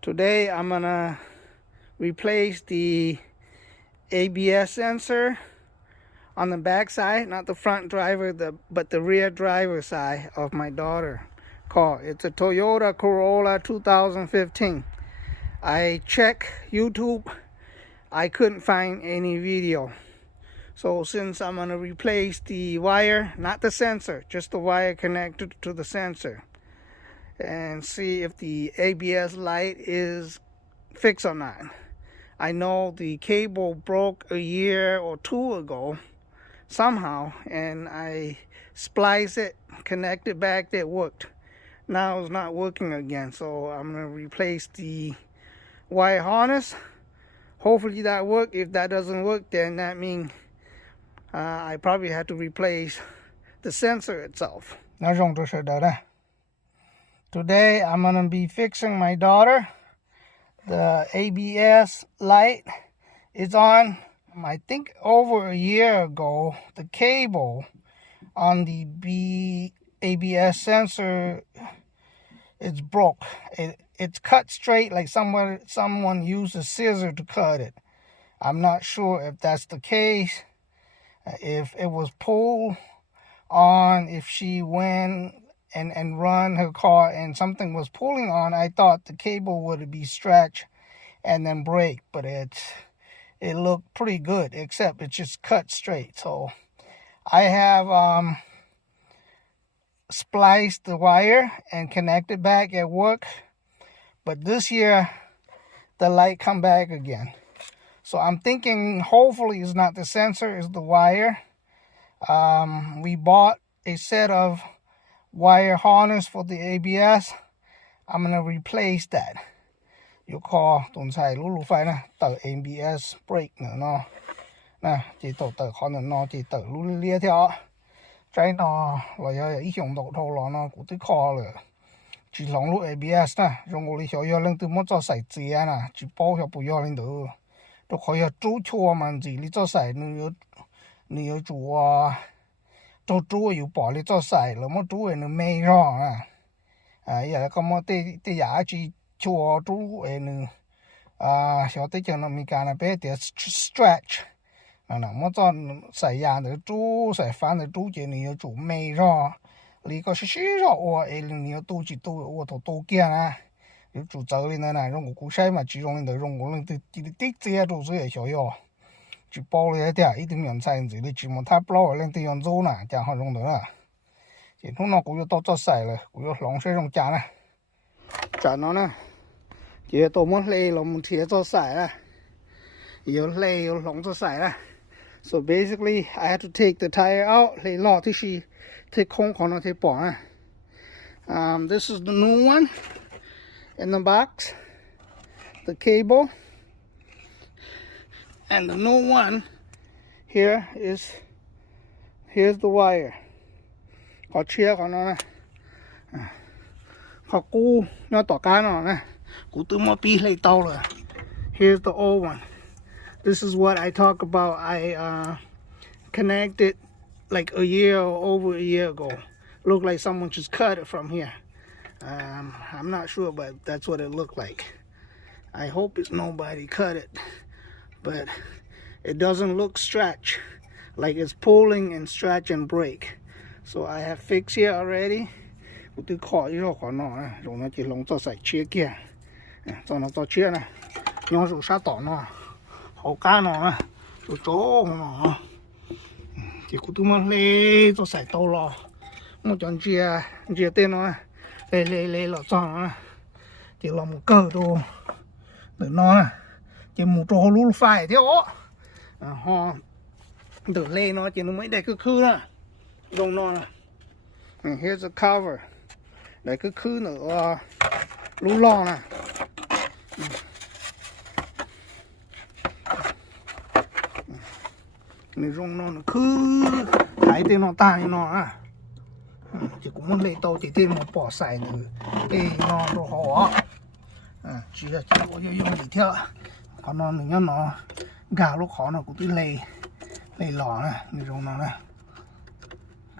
Today I'm gonna replace the ABS sensor on the back side, not the front driver, but the rear driver side of my daughter car. It's a Toyota Corolla 2015. I checked YouTube, I couldn't find any video. So since I'm gonna replace the wire, not the sensor, just the wire connected to the sensor, and see if the ABS light is fixed or not. I know the cable broke a year or two ago somehow, and I spliced it, connected back, it worked. Now it's not working again, so I'm gonna replace the wire harness. Hopefully that works. If that doesn't work, then that means I probably have to replace the sensor itself. Today I'm gonna be fixing my daughter. The ABS light is on. I think over a year ago, the cable on the ABS sensor is broke. It's cut straight, like someone used a scissor to cut it. I'm not sure if that's the case. If it was pulled on, if she went and run her car and something was pulling on, I thought the cable would be stretched and then break, but it looked pretty good, except it's just cut straight. So I have spliced the wire and connected back at work, but this year the light come back again. So I'm thinking hopefully it's not the sensor, it's the wire. We bought a set of wire harness for the ABS. I'm gonna replace that. You call don't say lulu phải nè, tờ ABS brake nữa nó. Nè, chỉ tờ khó nữa nó chỉ tờ lulu lia theo. Trái nó là ý hướng độ thâu là nó cũng tới khó rồi. Chỉ lòng lulu ABS nè, dùng cái hiểu hiểu lên từ một cho sải chia nè, chỉ bao hiểu bù hiểu lên được. Tôi khỏi hiểu chú chua mà gì lý cho sải nữa chú cho chú yêu bỏ lý cho sải là một chú nó mê rõ nè. Giờ có một cái giá chỉ chua chú nữa. Hiểu tới chừng nó mình cả là bé để stretch. Nè một cho sải giá nữa chú sải phán nữa chú chỉ nữa chú mê rõ. Lý có xí rõ ủa nữa tu chỉ tu ủa tu kia nè. Chủ trở lên này này, dùng củ sai mà chỉ dùng lên được dùng của lên từ chỉ tích chia đủ rồi hiểu hiểu, chỉ bao lên thế ít điểm nhận sai gì đi chỉ một tháp bao lên từ nhận dấu nè, chẳng họ dùng được à, chỉ lúc nào cũng có cho sai rồi, cũng có lòng sai dùng chả nè, chả nó nè, chỉ tôi muốn lấy là muốn thiệt cho sai nè, yếu lấy yếu lòng cho sai nè, so basically I had to take the tire out, lấy lọ thì chỉ take không còn nó thấy bỏ nè, this is the new one. In the box, the cable, and the new one here here's the wire. Có chia của nó này, có cú nó tỏ cá nó này, cú từ một pi lấy tàu rồi. Here's the old one. This is what I talk about. I connected like a year or over a year ago. Looked like someone just cut it from here. I'm not sure, but that's what it looked like. I hope it's nobody cut it, but it doesn't look stretch, like it's pulling and stretch and break. So I have fixed here already. Tôi tự khỏi cho khỏi nó, rồi nó chỉ lồng cho sải chia kia, cho nó cho chia này, nhau rồi sát tỏ nó, hậu cá nó, rồi chỗ nó, chỉ có tôi muốn lấy cho sải tàu lò, một chọn chia tên nó. Lấy lọ cho nó chỉ là một cờ đồ để nó chỉ một trò lú phải theo họ tự lên nó chỉ nó mới để cái khư nè đồng nó nè. Here's a cover để cái khư nữa lú lò nè. Này rong nó khư thấy tên nó tai nó à. Chỉ cũng muốn lấy tàu chỉ thêm một bỏ sải nữa cái nó đồ họ chỉ là chỉ có dùng để theo còn nó nữa nó gà lúc khó nó cũng tí lấy lò này này rồi nó này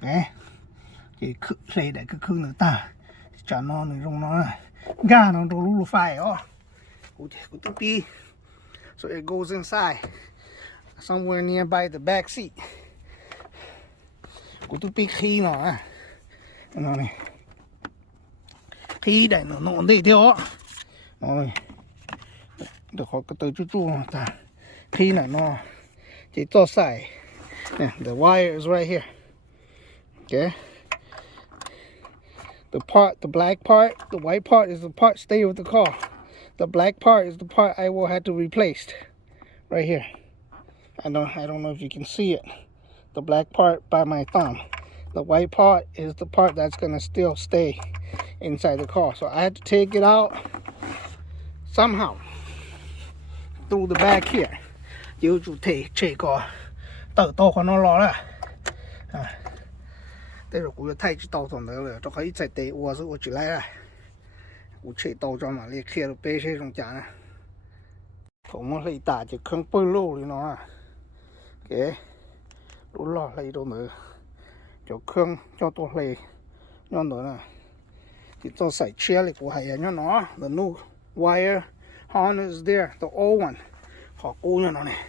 cái lấy để cái khư nữa ta chả nó này rồi nó này gà nó đồ lúc phải ó So it goes inside, somewhere nearby the back seat. Khi nó nó này khi đây nó đây theo rồi được họ cái từ chú ta khi này nó chỉ cho xài nè, the wire is right here. Okay, the black part, the white part is the part stay with the car. The black part is the part I will have to replace right here. I don't know if you can see it. The black part by my thumb. The white part is the part that's gonna still stay inside the car. So I had to take it out somehow through the back here. You chủ thể chạy có tờ to của nó lo là đây là cũng thay chỉ tàu thằng đó rồi cho cái chạy tê ua rồi chỉ lại là cũng chạy tàu cho mà liệt kia rồi bê xe trong chả này không có lấy tả chỉ không bơi lô thì nó cái đủ lo lấy đâu nữa cho không cho tôi lấy nhon nữa nè thì cho sải chia lại của hay nhon nó the new wire harness is there, the old one họ cũ nhon nó này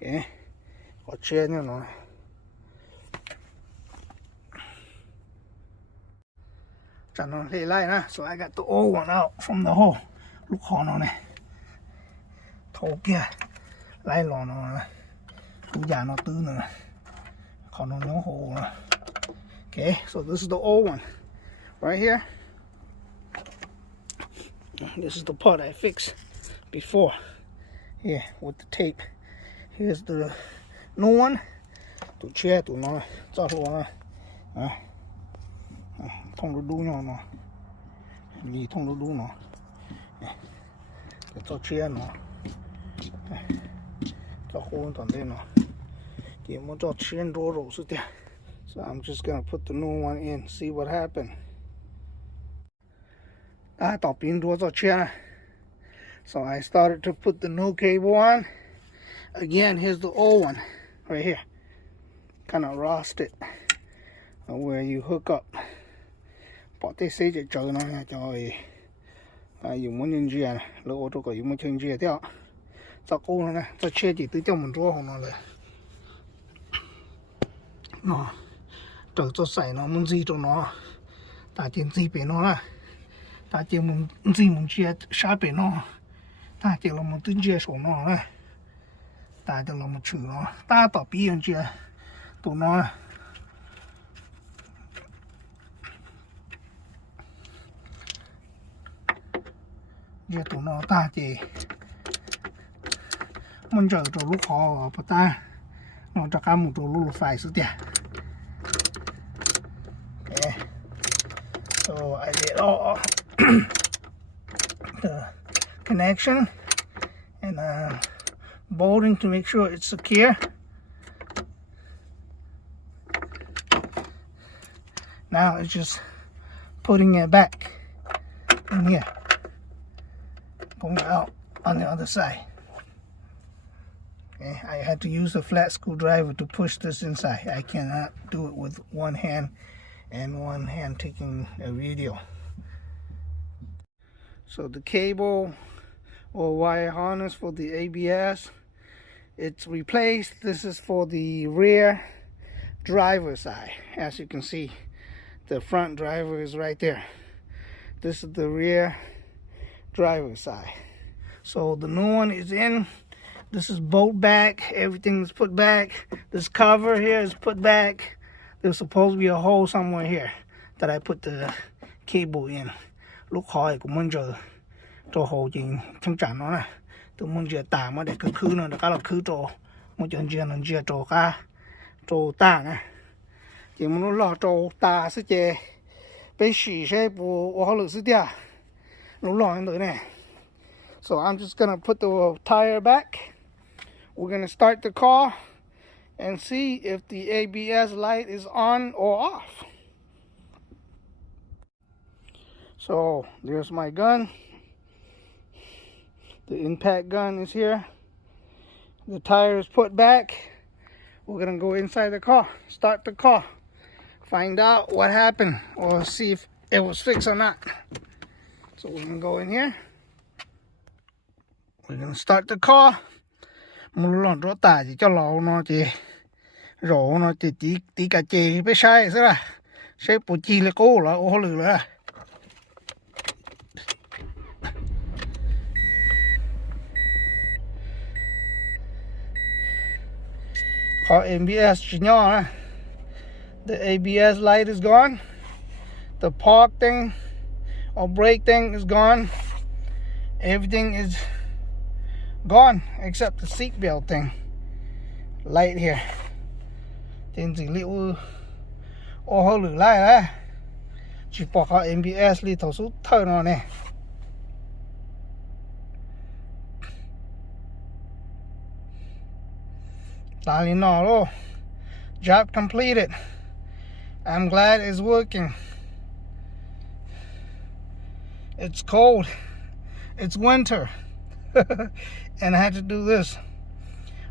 cái họ chia nhon nó này chẳng nó lấy lại nè. So I got the old one out from the hole. Lúc họ nó này thâu kia lại lò nó này cũng già nó tứ nữa còn nó nhớ hồ nữa. Okay, so this is the old one right here. This is the part I fixed before here with the tape. Here's the new one. Tụi chia tụi nó cho luôn nè thông nó đu nhau nó lì thông nó đu nó để cho chia nó cho khô toàn đây nó thì muốn cho chia rô rô sự tiền. So I'm just gonna put the new one in, see what happened. Tỏ pin rô cho chia này. So I started to put the new cable on. Again, here's the old one right here. Kind of rusted where you hook up. Bỏ tay xây chạy trời nó nha trời. Dùng muốn nhân dìa này, lỡ ô tô có dùng muốn chân dìa theo. Cho cô nó nè, cho chia chỉ tới cho mình rô không nóเลย. Nó, trời cho xảy nó muốn gì cho nó. Ta chỉ gì bể nó là. Ta chỉ muốn gì muốn chia xa bể nó. Ta chỉ là muốn tính chia sổ nó này. Ta chỉ là muốn chữ nó. Ta tỏ bí hơn chia tụi nó này. Giờ tụi nó ta chỉ muốn chờ cho lúc họ bắt ta nó cho cả một chỗ lúc phải sự tiền. Okay, so I did all the connection and bolting to make sure it's secure. Now it's just putting it back in here. Going out on the other side. Okay, I had to use a flat screwdriver to push this inside. I cannot do it with one hand and one hand taking a video. So the cable or wire harness for the ABS, it's replaced. This is for the rear driver side. As you can see, the front driver is right there. This is the rear driver side. So the new one is in. This is bolt back. Everything is put back. This cover here is put back. There's supposed to be a hole somewhere here that I put the cable in. Lúc hỏi của mình giờ cho hồ chính chẳng chẳng nó này. Từ mình giờ tả mà để cứ khứ nó là khứ cho một chân giờ nó giờ cho cả cho tả này. Chỉ muốn nó lo cho tả sẽ chế bị xỉ sẽ bộ họ lựa sự tiền. Nó lo như thế này. So I'm just gonna put the tire back. We're gonna start the car and see if the ABS light is on or off. So there's my gun. The impact gun is here. The tire is put back. We're gonna go inside the car, start the car, find out what happened or see if it was fixed or not. So we're gonna go in here. We're gonna start the car. Một lần rửa tải chỉ cho lẩu nó chỉ rổ nó chỉ tí cả chì với sai thế là sai bộ chi là cố là ô lử là car ABS chỉ nhỏ nè. The ABS light is gone. The park thing or brake thing is gone. Everything is gone except the seat belt thing. Light here. Tên dữ liệu ô hô lử lại đấy. Chỉ bỏ car ABS đi thấu sút thơ nó nè. Tao đi nó luôn. Job completed. I'm glad it's working. It's cold. It's winter. And I had to do this.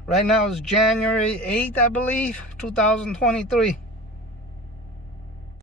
Right now it's January 8th, I believe, 2023.